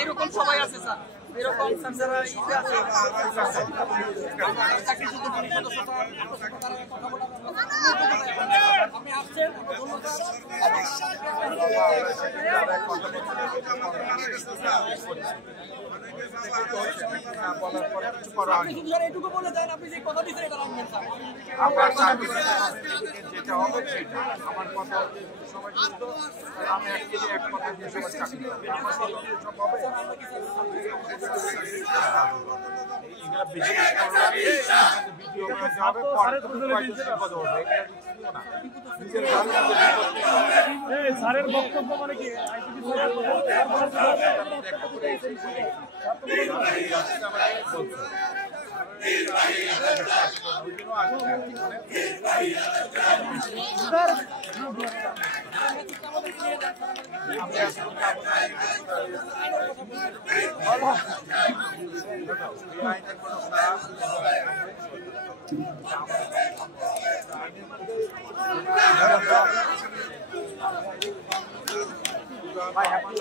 এরকম সবাই আছে স্যার, এরকম যারা আপনি আসছেন এটুকু বলে দেন, আপনি যে কথা দিচ্ছেন এটা রাখবেন স্যার। যেটা হবে সেটা আমার কথা সবাই কিন্তু আমি এক কথা দিয়ে সবাই চাকরি করবে আমার সব হবে এগুলা বিজনেস করলে ভিডিও বানাতে হবে পরে তুমি কয়জন বিপদ হবে এগুলা না নিজের এই স্যারের বক্তব্য মানে কি আইসিটি স্যারের ভাই এখন